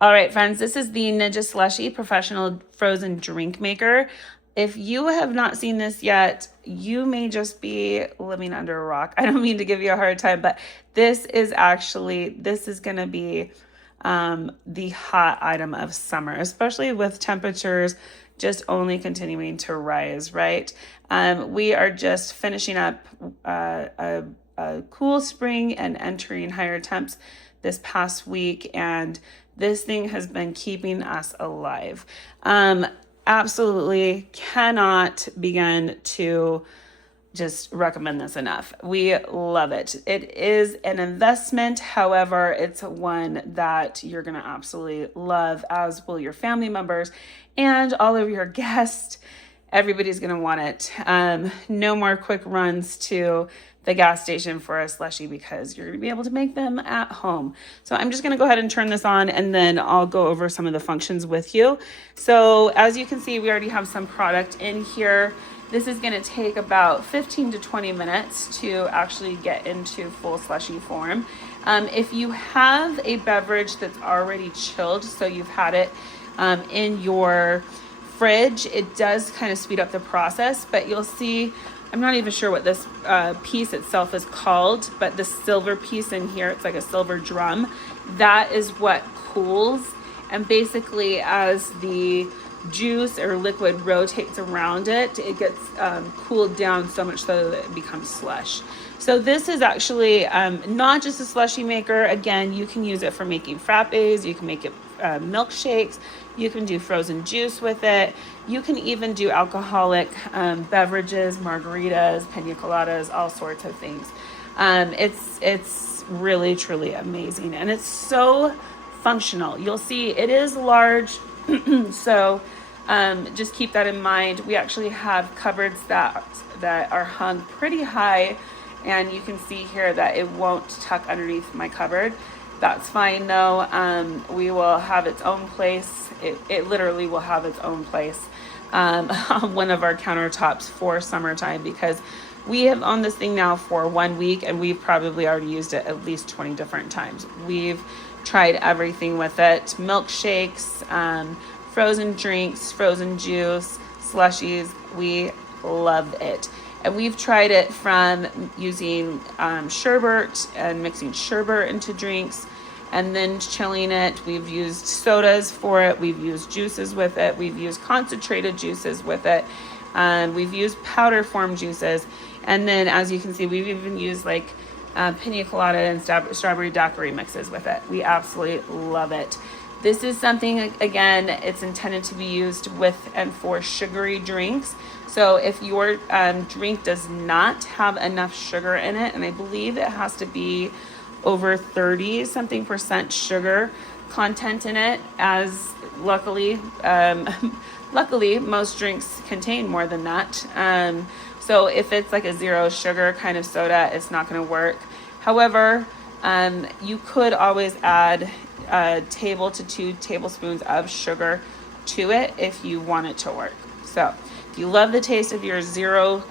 All right, friends, this is the Ninja Slushee Professional Frozen Drink Maker. If you have not seen this yet, you may just be living under a rock. I don't mean to give you a hard time, but this is going to be the hot item of summer, especially with temperatures just only continuing to rise, right? We are just finishing up a cool spring and entering higher temps this past week, and this thing has been keeping us alive. Absolutely cannot begin to just recommend this enough. We love it. It is an investment. However, it's one that you're going to absolutely love, as will your family members and all of your guests. Everybody's going to want it. No more quick runs to the gas station for a slushie, because you're going to be able to make them at home. So I'm just going to go ahead and turn this on, and then I'll go over some of the functions with you. So as you can see, we already have some product in here. This is going to take about 15 to 20 minutes to actually get into full slushie form. If you have a beverage that's already chilled, so you've had it in your fridge, it does kind of speed up the process, but you'll see, I'm not even sure what this piece itself is called, but the silver piece in here, it's like a silver drum, that is what cools. And basically, as the juice or liquid rotates around it, it gets cooled down so much so that it becomes slush. So this is actually not just a slushie maker. Again, you can use it for making frappes, you can make it milkshakes, you can do frozen juice with it, you can even do alcoholic beverages, margaritas, pina coladas, all sorts of things. It's really truly amazing, and it's so functional. You'll see it is large, so just keep that in mind. We actually have cupboards that are hung pretty high, and you can see here that it won't tuck underneath my cupboard. That's fine though. We will have its own place. It literally will have its own place on one of our countertops for summertime, because we have owned this thing now for 1 week, and we've probably already used it at least 20 different times. We've tried everything with it: milkshakes, frozen drinks, frozen juice, slushies. We love it. And we've tried it from using sherbet and mixing sherbet into drinks and then chilling it. We've used sodas for it. We've used juices with it. We've used concentrated juices with it. We've used powder form juices. And then, as you can see, we've even used like pina colada and strawberry daiquiri mixes with it. We absolutely love it. This is something, again, it's intended to be used with and for sugary drinks. So if your drink does not have enough sugar in it, and I believe it has to be over 30% sugar content in it, as luckily most drinks contain more than that. So if it's like a zero sugar kind of soda, it's not going to work. However, you could always add a table to 2 tablespoons of sugar to it if you want it to work. So if you love the taste of your zero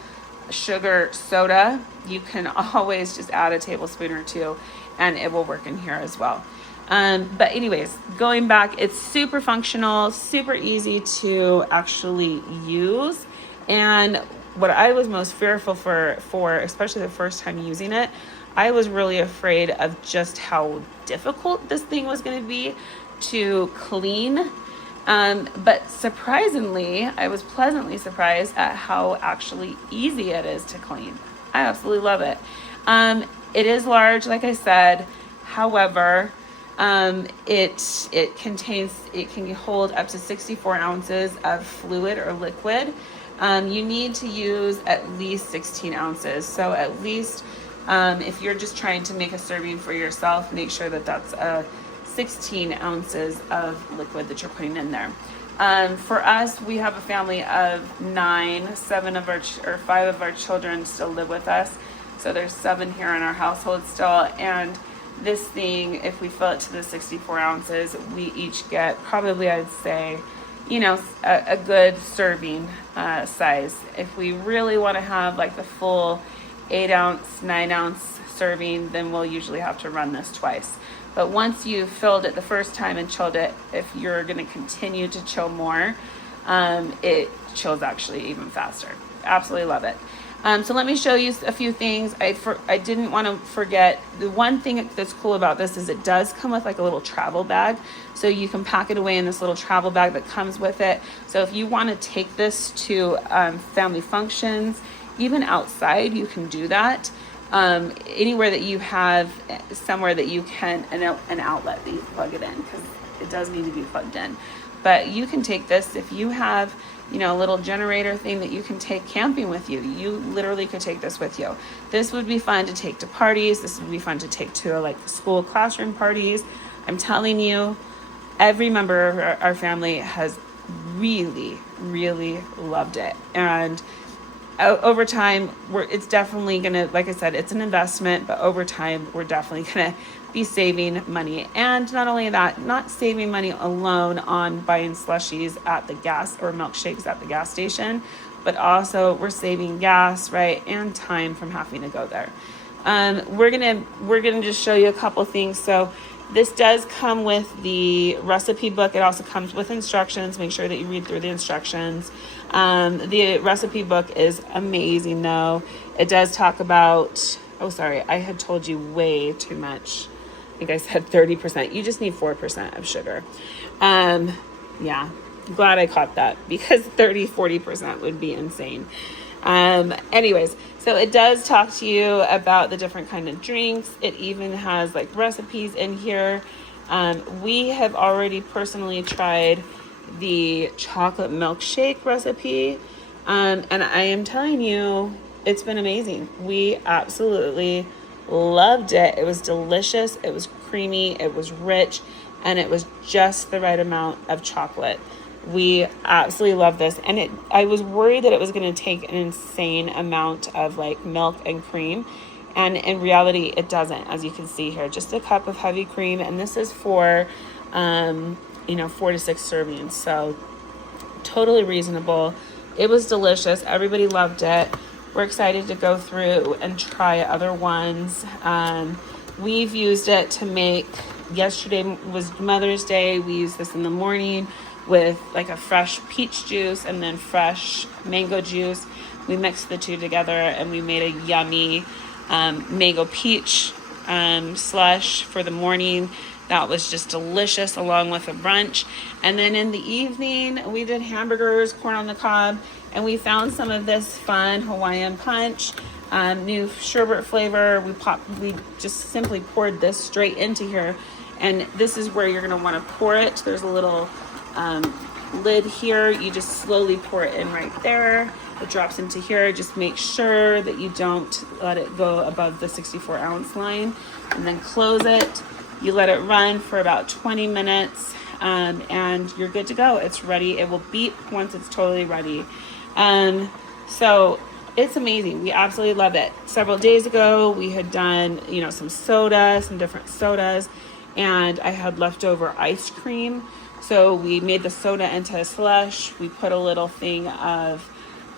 sugar soda, you can always just add a tablespoon or 2, and it will work in here as well. But anyways, going back, it's super functional, super easy to actually use. And what I was most fearful for especially the first time using it, I was really afraid of just how difficult this thing was going to be to clean. But surprisingly, I was pleasantly surprised at how actually easy it is to clean. I absolutely love it. It is large, like I said. However, it can hold up to 64 ounces of fluid or liquid. You need to use at least 16 ounces. So at least if you're just trying to make a serving for yourself, make sure that that's 16 ounces of liquid that you're putting in there. For us, we have a family of 9, 5 of our children still live with us. So there's 7 here in our household still. And this thing, if we fill it to the 64 ounces, we each get probably, I'd say, a good serving size. If we really want to have like the full 8 ounce, 9 ounce serving, then we'll usually have to run this twice. But once you've filled it the first time and chilled it, if you're going to continue to chill more, it chills actually even faster. Absolutely love it. So let me show you a few things. I didn't want to forget, the one thing that's cool about this is it does come with like a little travel bag. So you can pack it away in this little travel bag that comes with it. So if you want to take this to family functions, even outside, you can do that. Anywhere that you have somewhere that you can, an outlet that you plug it in, because it does need to be plugged in. But you can take this if you have, you know, a little generator thing that you can take camping with you. You literally could take this with you. This would be fun to take to parties. This would be fun to take to like school classroom parties. I'm telling you, every member of our family has really, really loved it. And over time, it's definitely gonna, like I said, it's an investment, but over time, we're definitely gonna be saving money. And not only that, not saving money alone on buying slushies at the gas or milkshakes at the gas station, but also we're saving gas, right, and time from having to go there. We're gonna just show you a couple things. So this does come with the recipe book. It also comes with instructions. Make sure that you read through the instructions. The recipe book is amazing though. It does talk about, oh, sorry, I had told you way too much. I think I said 30%. You just need 4% of sugar. Yeah, glad I caught that, because 40% would be insane. Anyways, so it does talk to you about the different kind of drinks. It even has like recipes in here. We have already personally tried the chocolate milkshake recipe. And I am telling you, it's been amazing. We absolutely loved it. It was delicious. It was creamy. It was rich. And it was just the right amount of chocolate. We absolutely love this. And I was worried that it was going to take an insane amount of like milk and cream. And in reality, it doesn't, as you can see here. Just a cup of heavy cream. And this is for, 4 to 6 servings. So totally reasonable. It was delicious. Everybody loved it. We're excited to go through and try other ones. We've used it to make, yesterday was Mother's Day. We used this in the morning with like a fresh peach juice and then fresh mango juice. We mixed the two together and we made a yummy mango peach slush for the morning. That was just delicious, along with a brunch. And then in the evening, we did hamburgers, corn on the cob, and we found some of this fun Hawaiian punch, new sherbet flavor. We just simply poured this straight into here. And this is where you're gonna wanna pour it. There's a little lid here. You just slowly pour it in right there. It drops into here. Just make sure that you don't let it go above the 64-ounce line, and then close it. You let it run for about 20 minutes and you're good to go. It's ready. It will beep once it's totally ready. So it's amazing. We absolutely love it. Several days ago, we had done, some different sodas, and I had leftover ice cream. So we made the soda into a slush. We put a little thing of,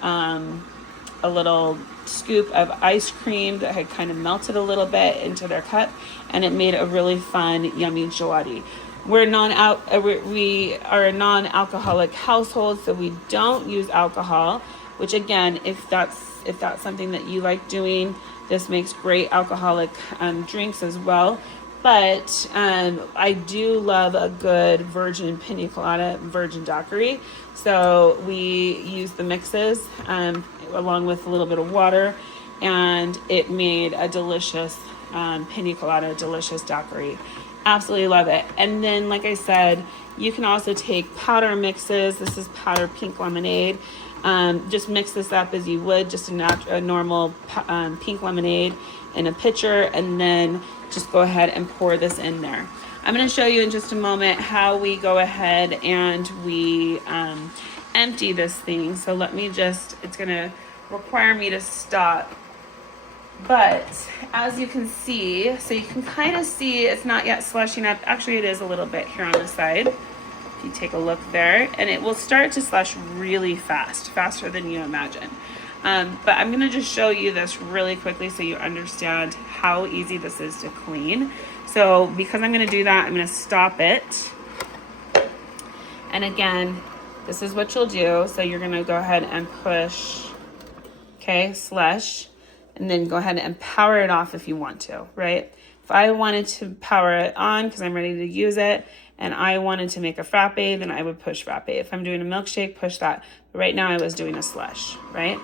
a little scoop of ice cream that had kind of melted a little bit into their cup, and it made a really fun, yummy gelati. We are a non-alcoholic household, so we don't use alcohol, which again, if that's something that you like doing, this makes great alcoholic drinks as well. But I do love a good virgin pina colada, virgin daiquiri. So we use the mixes along with a little bit of water, and it made a delicious pina colada, delicious daiquiri. Absolutely love it. And then, like I said, you can also take powder mixes. This is powdered pink lemonade. Just mix this up as you would just a normal pink lemonade in a pitcher, and then just go ahead and pour this in there. I'm going to show you in just a moment how we go ahead and we empty this thing. So let me it's going to require me to stop. But as you can see, so you can kind of see it's not yet slushing up. Actually, it is a little bit here on the side. If you take a look there, and it will start to slush really fast, faster than you imagine. But I'm going to just show you this really quickly so you understand how easy this is to clean. So because I'm going to do that, I'm going to stop it. And again, this is what you'll do. So you're going to go ahead and push, okay, slush, and then go ahead and power it off if you want to, right? If I wanted to power it on because I'm ready to use it and I wanted to make a frappe, then I would push frappe. If I'm doing a milkshake, push that. But right now I was doing a slush, right?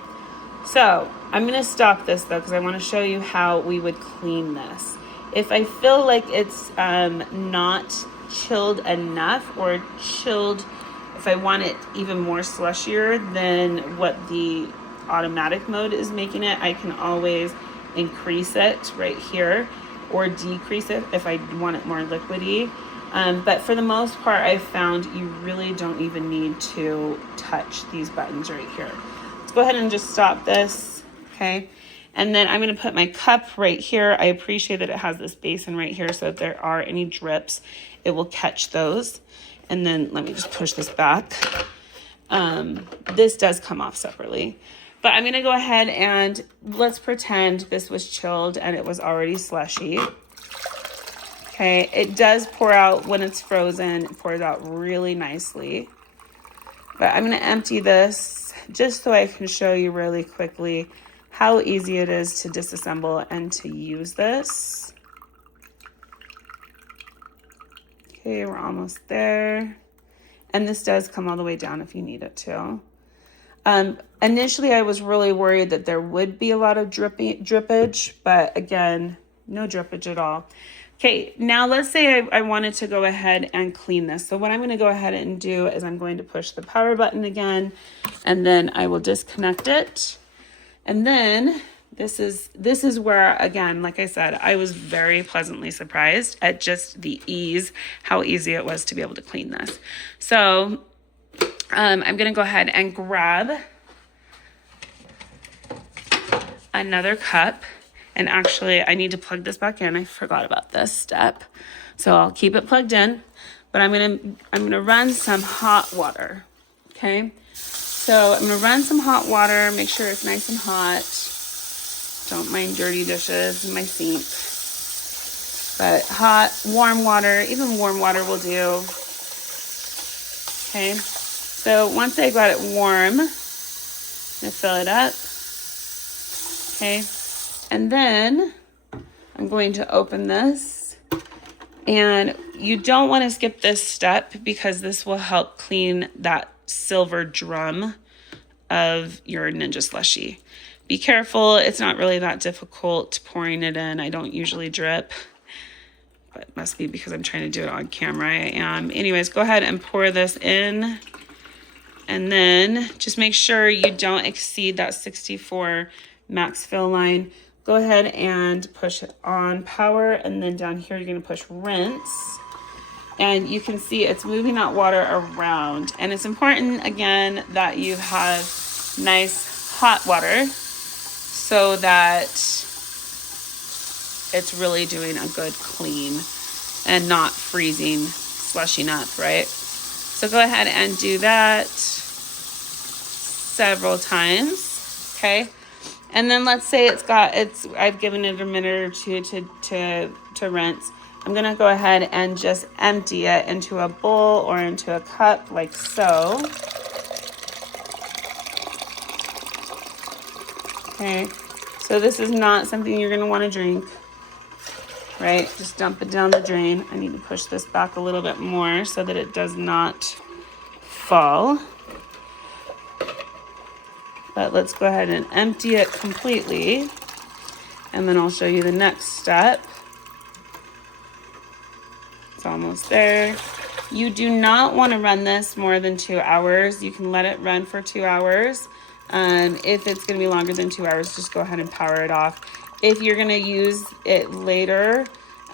So I'm going to stop this though because I want to show you how we would clean this. If I feel like it's not chilled enough or chilled, if I want it even more slushier than what the automatic mode is making it, I can always increase it right here or decrease it if I want it more liquidy. But for the most part, I've found you really don't even need to touch these buttons right here. Let's go ahead and just stop this, okay? And then I'm going to put my cup right here. I appreciate that it has this basin right here, so if there are any drips, it will catch those. And then let me just push this back. This does come off separately. But I'm going to go ahead and let's pretend this was chilled and it was already slushy. Okay, it does pour out when it's frozen. It pours out really nicely. But I'm going to empty this just so I can show you really quickly how easy it is to disassemble and to use this. Okay, we're almost there. And this does come all the way down if you need it to. Initially, I was really worried that there would be a lot of drippage, but again, no drippage at all. Okay, now let's say I wanted to go ahead and clean this. So what I'm going to go ahead and do is I'm going to push the power button again, and then I will disconnect it. And then this is where, again, like I said, I was very pleasantly surprised at just the ease, how easy it was to be able to clean this. So I'm going to go ahead and grab another cup. And actually, I need to plug this back in. I forgot about this step. So I'll keep it plugged in. But I'm gonna run some hot water. Okay? So I'm gonna run some hot water, make sure it's nice and hot. Don't mind dirty dishes in my sink. But hot, warm water, even warm water will do. Okay? So once I got it warm, I'm gonna fill it up. Okay? And then I'm going to open this, and you don't want to skip this step because this will help clean that silver drum of your Ninja Slushie. Be careful, it's not really that difficult pouring it in. I don't usually drip, but it must be because I'm trying to do it on camera. I am. Anyways, go ahead and pour this in, and then just make sure you don't exceed that 64 max fill line. Go ahead and push it on power, and then down here you're going to push rinse. And you can see it's moving that water around. And it's important, again, that you have nice hot water so that it's really doing a good clean and not freezing, slushing up, right? So go ahead and do that several times, okay? And then let's say I've given it a minute or two to rinse. I'm gonna go ahead and just empty it into a bowl or into a cup like so. Okay, so this is not something you're gonna wanna drink, right? Just dump it down the drain. I need to push this back a little bit more so that it does not fall. But let's go ahead and empty it completely. And then I'll show you the next step. It's almost there. You do not want to run this more than 2 hours. You can let it run for 2 hours. If it's going to be longer than 2 hours, just go ahead and power it off. If you're going to use it later,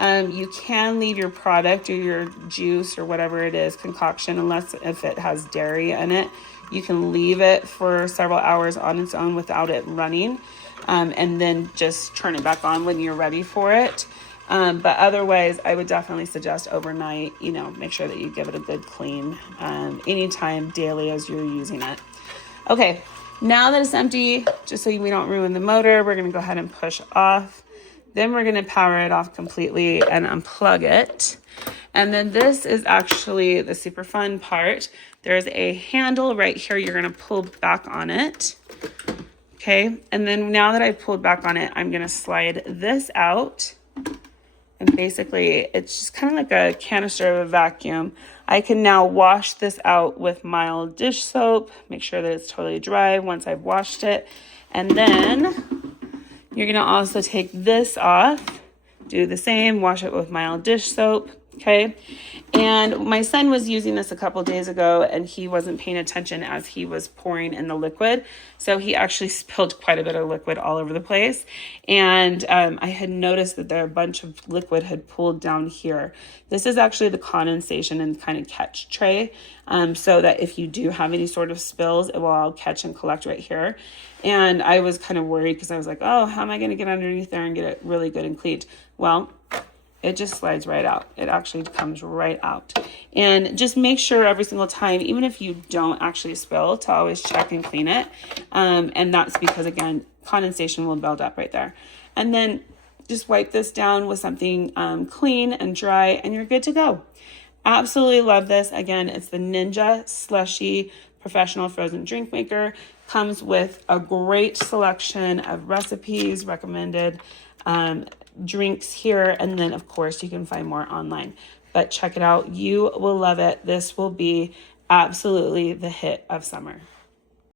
you can leave your product or your juice or whatever it is, concoction, unless if it has dairy in it. You can leave it for several hours on its own without it running, and then just turn it back on when you're ready for it. But otherwise, I would definitely suggest overnight, make sure that you give it a good clean anytime daily as you're using it. Okay, now that it's empty, just so we don't ruin the motor, we're going to go ahead and push off Then we're gonna power it off completely and unplug it. And then this is actually the super fun part. There's a handle right here. You're gonna pull back on it. Okay, and then now that I pulled back on it, I'm gonna slide this out. And basically, it's just kind of like a canister of a vacuum. I can now wash this out with mild dish soap, make sure that it's totally dry once I've washed it. And then you're gonna also take this off, do the same, wash it with mild dish soap, okay? And my son was using this a couple days ago and he wasn't paying attention as he was pouring in the liquid. So he actually spilled quite a bit of liquid all over the place. And I had noticed that there a bunch of liquid had pooled down here. This is actually the condensation and kind of catch tray. So that if you do have any sort of spills, it will all catch and collect right here. And I was kind of worried because I was like, oh, how am I going to get underneath there and get it really good and cleaned? Well, it just slides right out. It actually comes right out. And just make sure every single time, even if you don't actually spill, to always check and clean it. And that's because, again, condensation will build up right there. And then just wipe this down with something clean and dry, and you're good to go. Absolutely love this. Again, it's the Ninja Slushee Professional Frozen Drink Maker. Comes with a great selection of recipes, recommended drinks here, and then of course you can find more online, but check it out. You will love it. This will be absolutely the hit of summer.